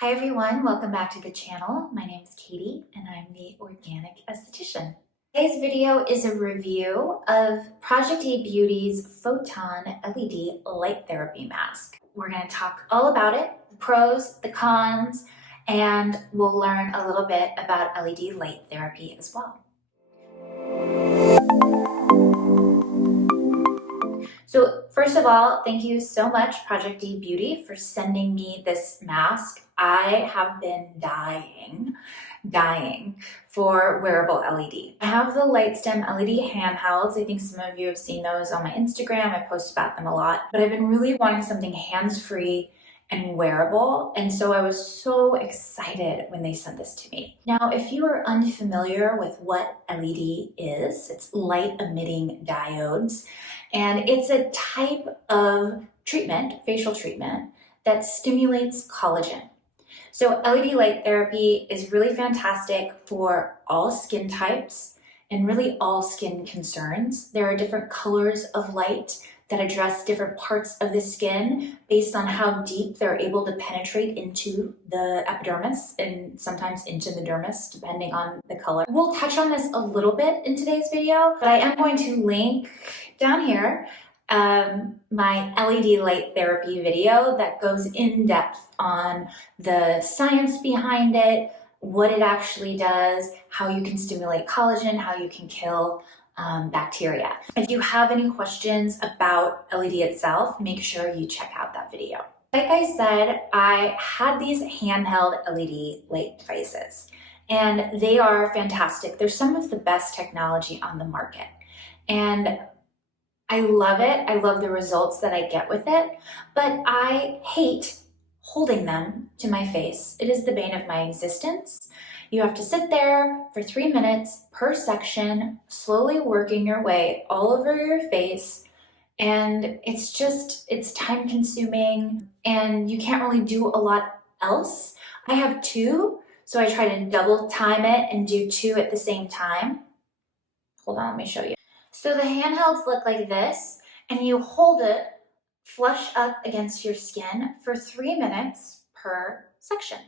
Hi everyone, welcome back to the channel. My name is Katie and I'm the Organic Esthetician. Today's video is a review of Project A Beauty's Photon LED Light Therapy Mask. We're going to talk all about it, the pros, the cons, and we'll learn a little bit about LED light therapy as well. So first of all, thank you so much, Project A Beauty, for sending me this mask. I have been dying for wearable LED. I have the LightStem LED handhelds. I think some of you have seen those on my Instagram. I post about them a lot, but I've been really wanting something hands-free and wearable, and so I was so excited when they sent this to me. Now, if you are unfamiliar with what LED is, it's light-emitting diodes, and it's a type of treatment, facial treatment, that stimulates collagen. So LED light therapy is really fantastic for all skin types and really all skin concerns. There are different colors of light that address different parts of the skin based on how deep they're able to penetrate into the epidermis and sometimes into the dermis, depending on the color. We'll touch on this a little bit in today's video, but I am going to link down here my LED light therapy video that goes in depth on the science behind it, what it actually does, how you can stimulate collagen, how you can kill bacteria. If you have any questions about LED itself, make sure you check out that video. Like I said, I had these handheld LED light devices, and they are fantastic. They're some of the best technology on the market, and I love it. I love the results that I get with it, but I hate holding them to my face. It is the bane of my existence. You have to sit there for 3 minutes per section, slowly working your way all over your face. And it's time consuming and you can't really do a lot else. I have two, so I try to double time it and do two at the same time. Hold on, let me show you. So the handhelds look like this, and you hold it flush up against your skin for 3 minutes per section.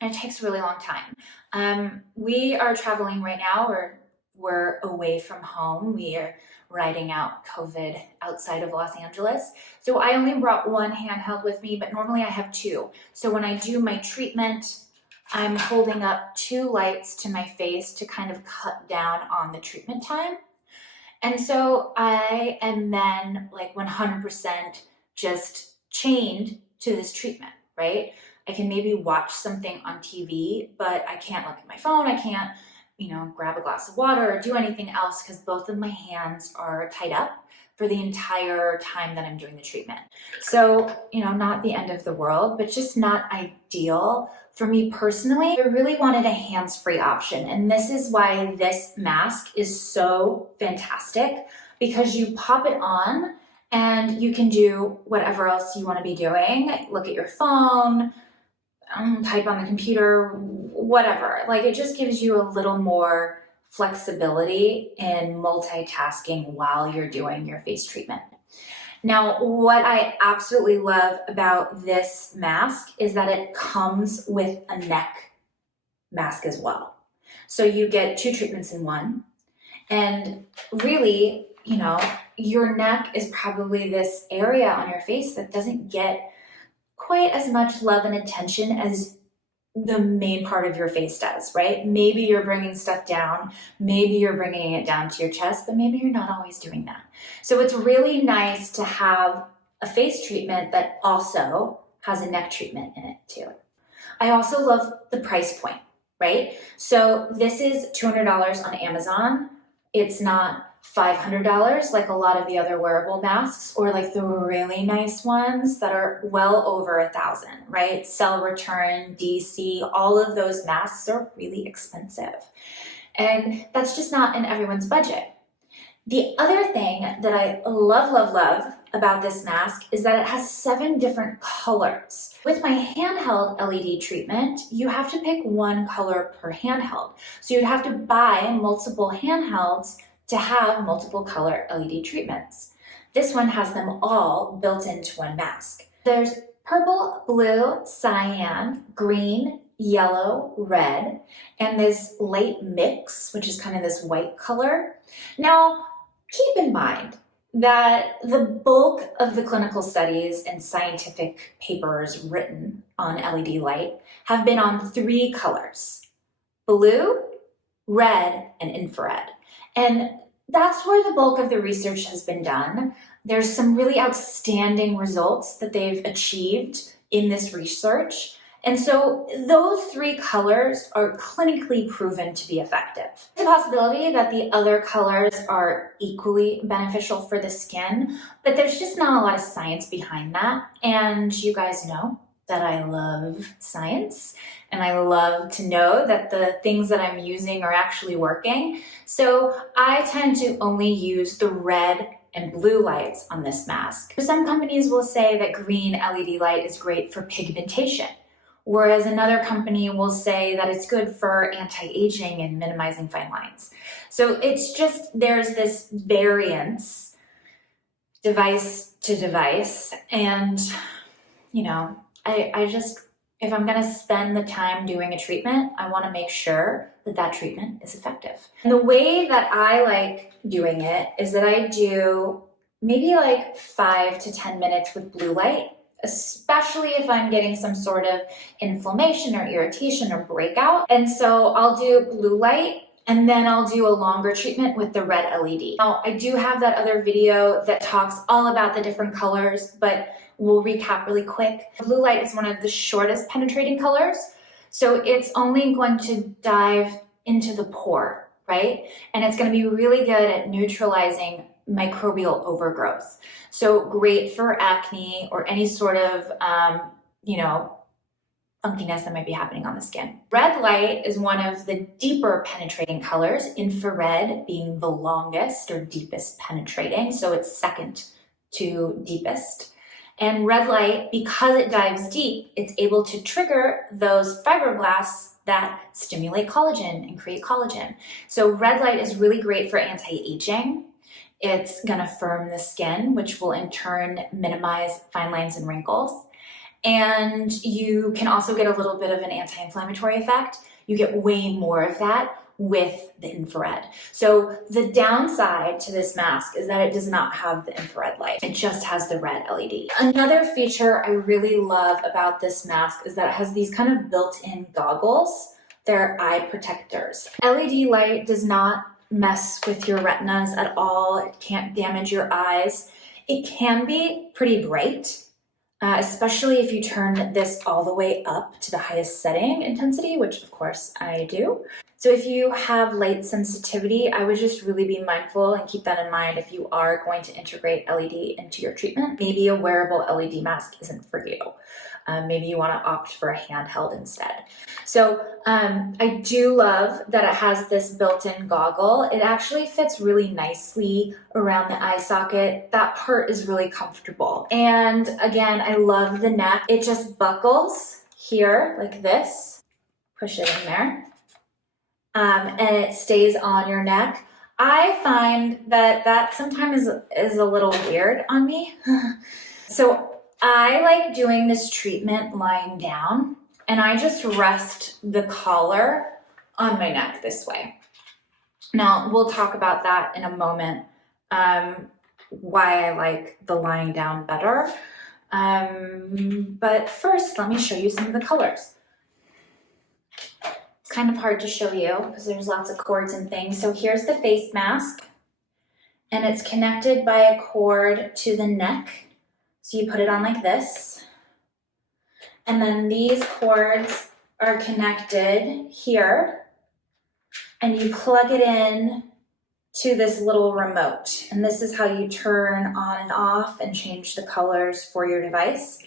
And it takes a really long time. We are traveling right now. We're away from home. We are riding out COVID outside of Los Angeles. So I only brought one handheld with me, but normally I have two. So when I do my treatment, I'm holding up two lights to my face to kind of cut down on the treatment time. And so I am then like 100% just chained to this treatment, right? I can maybe watch something on TV, but I can't look at my phone. I can't, grab a glass of water or do anything else because both of my hands are tied up for the entire time that I'm doing the treatment. So, not the end of the world, but just not ideal for me personally. I really wanted a hands-free option, and this is why this mask is so fantastic, because you pop it on and you can do whatever else you want to be doing. Look at your phone, type on the computer, whatever. Like, it just gives you a little more flexibility in multitasking while you're doing your face treatment. Now, what I absolutely love about this mask is that it comes with a neck mask as well. So you get two treatments in one. And really, your neck is probably this area on your face that doesn't get quite as much love and attention as the main part of your face does, right? Maybe you're bringing stuff down, maybe you're bringing it down to your chest, but maybe you're not always doing that. So it's really nice to have a face treatment that also has a neck treatment in it too. I also love the price point, right? So this is $200 on Amazon. It's not $500 like a lot of the other wearable masks, or like the really nice ones that are well over $1,000, right? Cell Return, DC, all of those masks are really expensive. And that's just not in everyone's budget. The other thing that I love about this mask is that it has 7 different colors. With my handheld LED treatment, you have to pick one color per handheld. So you'd have to buy multiple handhelds to have multiple color LED treatments. This one has them all built into one mask. There's purple, blue, cyan, green, yellow, red, and this light mix, which is kind of this white color. Now, keep in mind that the bulk of the clinical studies and scientific papers written on LED light have been on 3 colors: blue, red, and infrared. And that's where the bulk of the research has been done. There's some really outstanding results that they've achieved in this research. And so those 3 colors are clinically proven to be effective. There's a possibility that the other colors are equally beneficial for the skin, but there's just not a lot of science behind that. And you guys know that I love science, and I love to know that the things that I'm using are actually working. So I tend to only use the red and blue lights on this mask. Some companies will say that green LED light is great for pigmentation, whereas another company will say that it's good for anti-aging and minimizing fine lines. So it's just, there's this variance device to device, and you know, I just, if I'm gonna spend the time doing a treatment, I wanna make sure that that treatment is effective. And the way that I like doing it is that I do maybe like 5 to 10 minutes with blue light, especially if I'm getting some sort of inflammation or irritation or breakout. And so I'll do blue light, and then I'll do a longer treatment with the red LED. Now, I do have that other video that talks all about the different colors, but we'll recap really quick. Blue light is one of the shortest penetrating colors, so it's only going to dive into the pore, right? And it's going to be really good at neutralizing microbial overgrowth. So great for acne or any sort of, funkiness that might be happening on the skin. Red light is one of the deeper penetrating colors, infrared being the longest or deepest penetrating, so it's second to deepest. And red light, because it dives deep, it's able to trigger those fibroblasts that stimulate collagen and create collagen. So red light is really great for anti-aging. It's gonna firm the skin, which will in turn minimize fine lines and wrinkles. And you can also get a little bit of an anti-inflammatory effect. You get way more of that with the infrared. So the downside to this mask is that it does not have the infrared light. It just has the red LED. Another feature I really love about this mask is that it has these kind of built-in goggles. They're eye protectors. LED light does not mess with your retinas at all. It can't damage your eyes. It can be pretty bright, especially if you turn this all the way up to the highest setting intensity, which of course I do. So if you have light sensitivity, I would just really be mindful and keep that in mind if you are going to integrate LED into your treatment. Maybe a wearable LED mask isn't for you. Maybe you want to opt for a handheld instead. So I do love that it has this built-in goggle. It actually fits really nicely around the eye socket. That part is really comfortable. And again, I love the neck. It just buckles here like this. Push it in there. And it stays on your neck. I find that sometimes is a little weird on me. So I like doing this treatment lying down, and I just rest the collar on my neck this way. Now, we'll talk about that in a moment, why I like the lying down better. But first, let me show you some of the colors. It's kind of hard to show you because there's lots of cords and things. So here's the face mask, and it's connected by a cord to the neck. So you put it on like this, and then these cords are connected here, and you plug it in to this little remote. And this is how you turn on and off and change the colors for your device.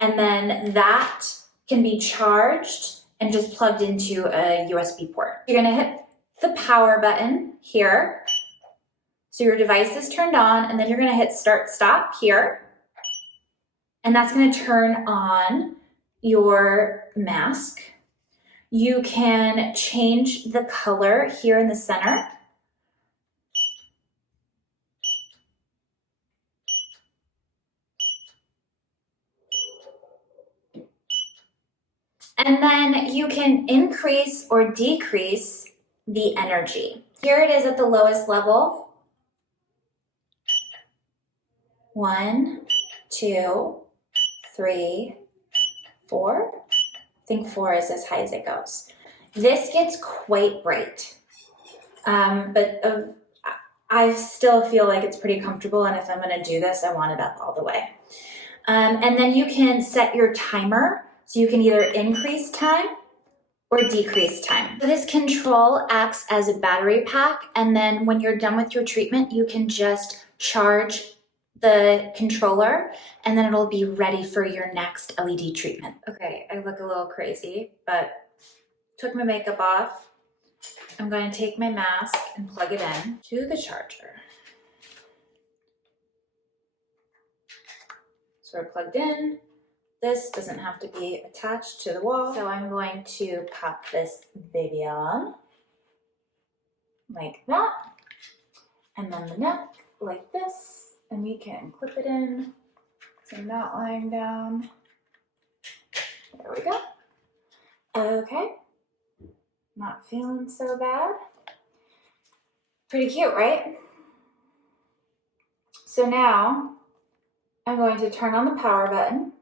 And then that can be charged and just plugged into a USB port. You're gonna hit the power button here. So your device is turned on, and then you're gonna hit start stop here. And that's gonna turn on your mask. You can change the color here in the center. And then you can increase or decrease the energy. Here it is at the lowest level. 1, 2, 3, 4. I think 4 is as high as it goes. This gets quite bright, but I still feel like it's pretty comfortable, and if I'm going to do this, I want it up all the way. And then you can set your timer, so you can either increase time or decrease time. So this control acts as a battery pack, and then when you're done with your treatment, you can just charge the controller, and then it'll be ready for your next LED treatment. Okay, I look a little crazy, but took my makeup off. I'm going to take my mask and plug it in to the charger. So we're plugged in. This doesn't have to be attached to the wall. So I'm going to pop this baby on like that. And then the neck like this. And we can clip it in. So I'm not lying down. There we go. Okay. Not feeling so bad. Pretty cute, right? So now I'm going to turn on the power button.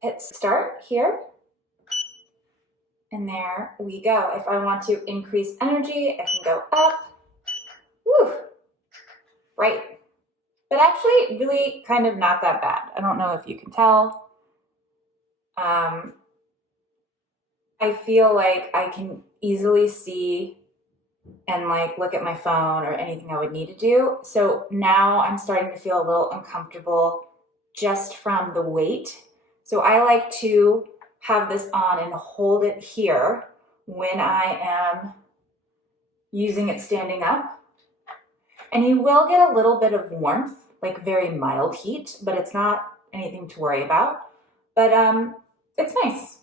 Hit start here, and there we go. If I want to increase energy, I can go up. Woo! Right. But actually, really kind of not that bad. I don't know if you can tell. I feel like I can easily see and like look at my phone or anything I would need to do. So now I'm starting to feel a little uncomfortable just from the weight. So I like to have this on and hold it here when I am using it standing up. And you will get a little bit of warmth, like very mild heat, but it's not anything to worry about. But it's nice.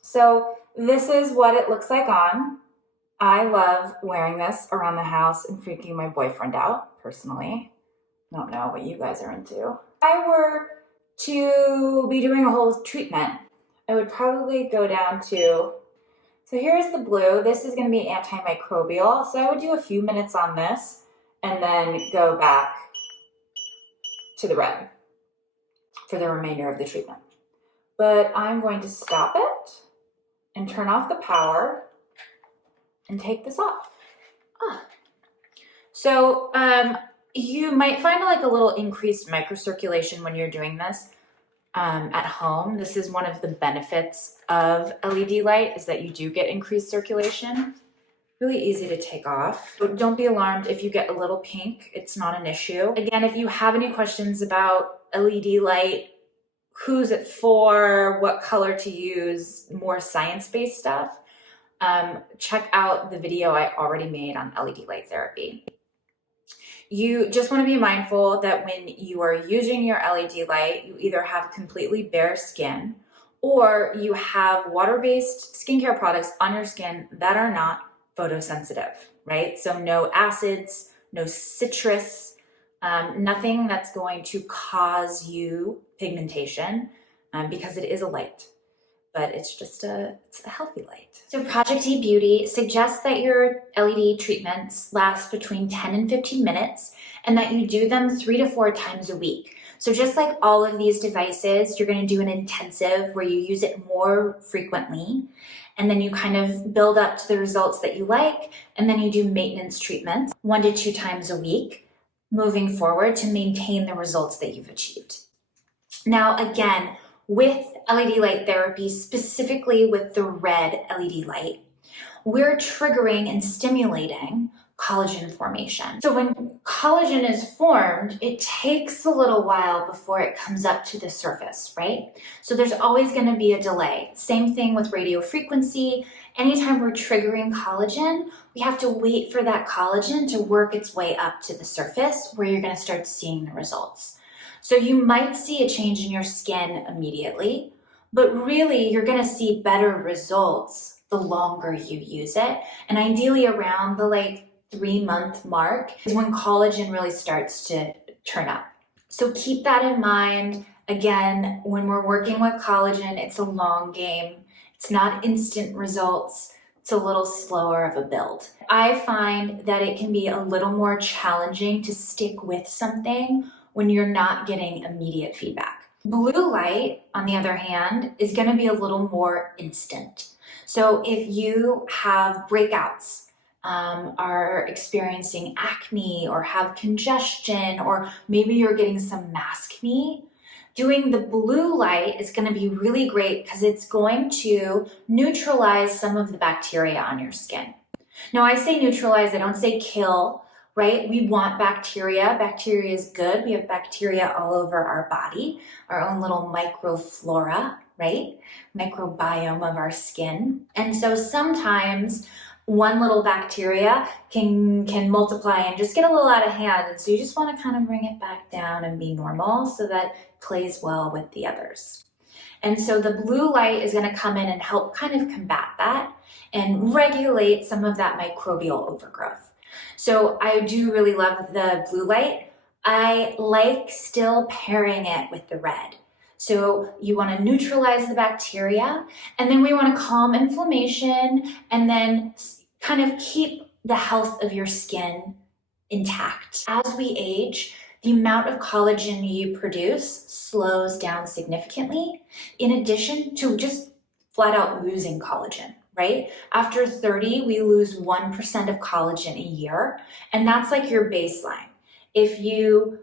So this is what it looks like on. I love wearing this around the house and freaking my boyfriend out, personally. I don't know what you guys are into. If I were to be doing a whole treatment, I would probably go down to, so here's the blue. This is going to be antimicrobial. So I would do a few minutes on this and then go back to the red for the remainder of the treatment. But I'm going to stop it and turn off the power and take this off. So you might find like a little increased microcirculation when you're doing this at home. This is one of the benefits of LED light, is that you do get increased circulation. Really easy to take off. So don't be alarmed if you get a little pink. It's not an issue. Again, if you have any questions about LED light, who's it for, what color to use, more science-based stuff, check out the video I already made on LED light therapy. You just want to be mindful that when you are using your LED light, you either have completely bare skin or you have water-based skincare products on your skin that are not photosensitive, right? So no acids, no citrus, nothing that's going to cause you pigmentation because it is a light, but it's a healthy light. So Project E Beauty suggests that your LED treatments last between 10 and 15 minutes and that you do them 3 to 4 times a week. So just like all of these devices, you're going to do an intensive where you use it more frequently, and then you kind of build up to the results that you like, and then you do maintenance treatments 1 to 2 times a week moving forward to maintain the results that you've achieved. Now, again, with LED light therapy, specifically with the red LED light, we're triggering and stimulating collagen formation. So when collagen is formed, it takes a little while before it comes up to the surface, right? So there's always going to be a delay. Same thing with radio frequency. Anytime we're triggering collagen, we have to wait for that collagen to work its way up to the surface where you're going to start seeing the results. So you might see a change in your skin immediately, but really you're going to see better results the longer you use it. And ideally around the 3-month mark is when collagen really starts to turn up. So keep that in mind Again, when we're working with collagen, it's a long game. It's not instant results. It's a little slower of a build. I find that it can be a little more challenging to stick with something when you're not getting immediate feedback. Blue light, on the other hand, is going to be a little more instant. So if you have breakouts, are experiencing acne or have congestion, or maybe you're getting some maskne, doing the blue light is going to be really great because it's going to neutralize some of the bacteria on your skin. Now, I say neutralize, I don't say kill, right? We want bacteria. Bacteria is good. We have bacteria all over our body, our own little microflora, right? Microbiome of our skin. And so sometimes one little bacteria can multiply and just get a little out of hand. And so you just want to kind of bring it back down and be normal so that it plays well with the others. And so the blue light is going to come in and help kind of combat that and regulate some of that microbial overgrowth. So I do really love the blue light. I like still pairing it with the red. So you want to neutralize the bacteria, and then we want to calm inflammation and then kind of keep the health of your skin intact. As we age, the amount of collagen you produce slows down significantly, in addition to just flat out losing collagen, right? After 30, we lose 1% of collagen a year, and that's like your baseline. If you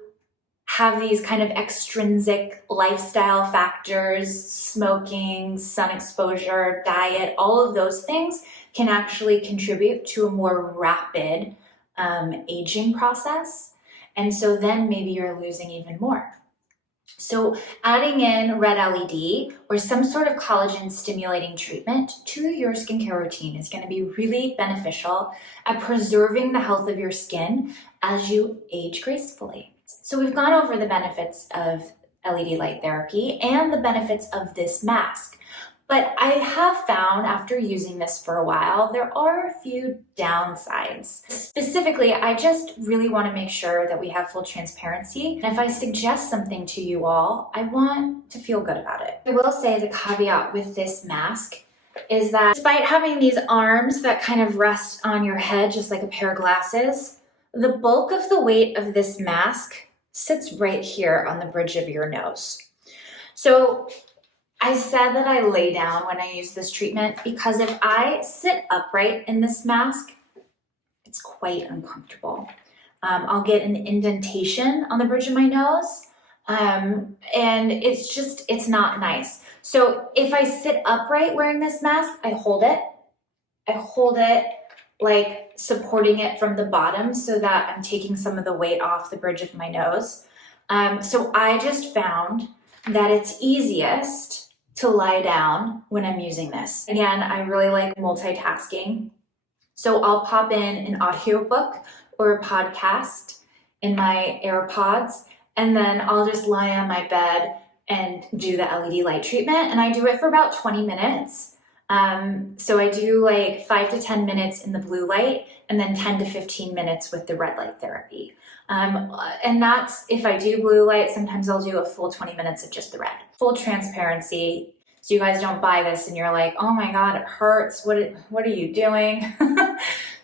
have these kind of extrinsic lifestyle factors, smoking, sun exposure, diet, all of those things can actually contribute to a more rapid aging process. And so then maybe you're losing even more. So adding in red LED or some sort of collagen stimulating treatment to your skincare routine is going to be really beneficial at preserving the health of your skin as you age gracefully. So we've gone over the benefits of LED light therapy and the benefits of this mask. But I have found after using this for a while, there are a few downsides. Specifically, I just really want to make sure that we have full transparency. And if I suggest something to you all, I want to feel good about it. I will say the caveat with this mask is that despite having these arms that kind of rest on your head, just like a pair of glasses, the bulk of the weight of this mask sits right here on the bridge of your nose. So I said that I lay down when I use this treatment because if I sit upright in this mask, it's quite uncomfortable. I'll get an indentation on the bridge of my nose, and it's not nice. So if I sit upright wearing this mask, I hold it like supporting it from the bottom so that I'm taking some of the weight off the bridge of my nose. So I just found that it's easiest to lie down when I'm using this. Again, I really like multitasking. So I'll pop in an audiobook or a podcast in my AirPods, and then I'll just lie on my bed and do the LED light treatment. And I do it for about 20 minutes. So I do like 5 to 10 minutes in the blue light and then 10 to 15 minutes with the red light therapy. And that's, if I do blue light, sometimes I'll do a full 20 minutes of just the red. Full transparency, so you guys don't buy this and you're like, oh my God, it hurts. What are you doing?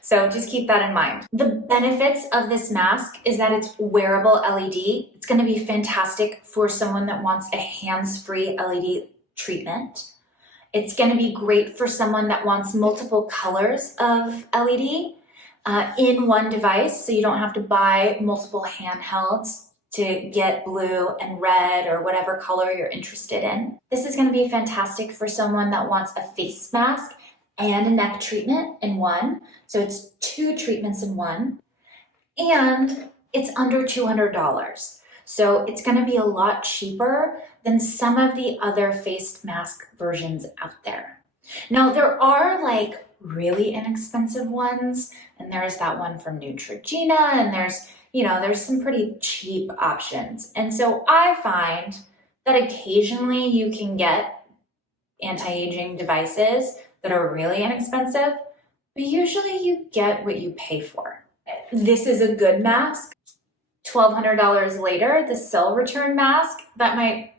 So just keep that in mind. The benefits of this mask is that it's wearable LED. It's gonna be fantastic for someone that wants a hands-free LED treatment. It's gonna be great for someone that wants multiple colors of LED in one device, so you don't have to buy multiple handhelds to get blue and red or whatever color you're interested in. This is going to be fantastic for someone that wants a face mask and a neck treatment in one. So it's 2 treatments in one. And it's under $200. So it's going to be a lot cheaper than some of the other face mask versions out there. Now, there are like really inexpensive ones, and there's that one from Neutrogena, and there's some pretty cheap options. And so I find that occasionally you can get anti-aging devices that are really inexpensive, but usually you get what you pay for. This is a good mask. $1,200 later, the cell return mask, that might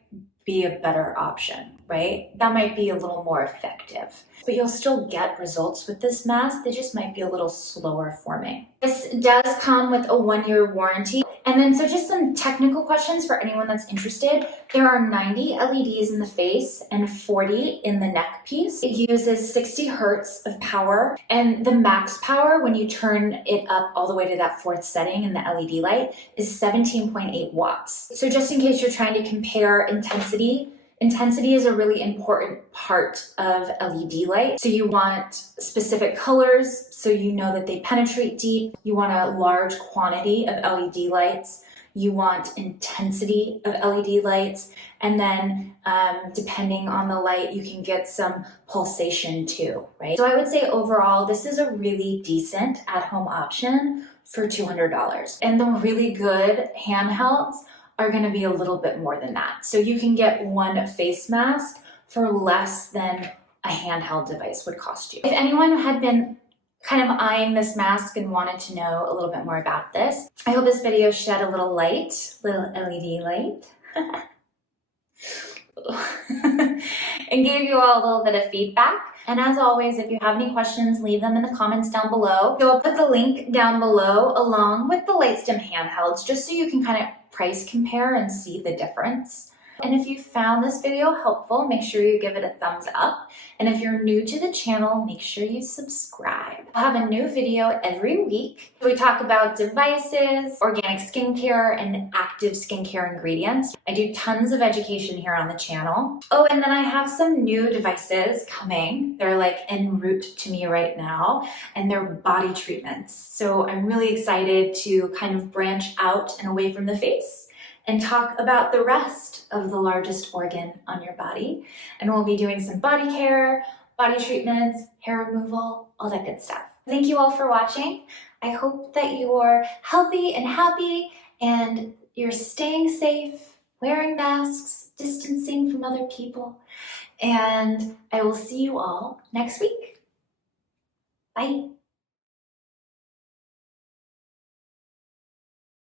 be a better option, right? That might be a little more effective. But you'll still get results with this mask. They just might be a little slower forming. This does come with a 1-year warranty. And then so just some technical questions for anyone that's interested. There are 90 LEDs in the face and 40 in the neck piece. It uses 60 hertz of power, and the max power when you turn it up all the way to that 4th setting in the LED light is 17.8 watts. So just in case you're trying to compare intensity is a really important part of LED light. So you want specific colors so you know that they penetrate deep. You want a large quantity of LED lights. You want intensity of LED lights. And then depending on the light, you can get some pulsation too, right? So I would say overall, this is a really decent at-home option for $200. And the really good handhelds are going to be a little bit more than that. So you can get one face mask for less than a handheld device would cost you. If anyone had been kind of eyeing this mask and wanted to know a little bit more about this, I hope this video shed a little light, little LED light, and gave you all a little bit of feedback. And as always, if you have any questions, leave them in the comments down below. So I'll put the link down below along with the LightStim handhelds, just so you can kind of price compare and see the difference. And if you found this video helpful, make sure you give it a thumbs up. And if you're new to the channel, make sure you subscribe. I'll have a new video every week. We talk about devices, organic skincare, and active skincare ingredients. I do tons of education here on the channel. Oh, and then I have some new devices coming. They're like en route to me right now, and they're body treatments. So I'm really excited to kind of branch out and away from the face and talk about the rest of the largest organ on your body. And we'll be doing some body care, body treatments, hair removal, all that good stuff. Thank you all for watching. I hope that you're healthy and happy and you're staying safe, wearing masks, distancing from other people. And I will see you all next week. Bye.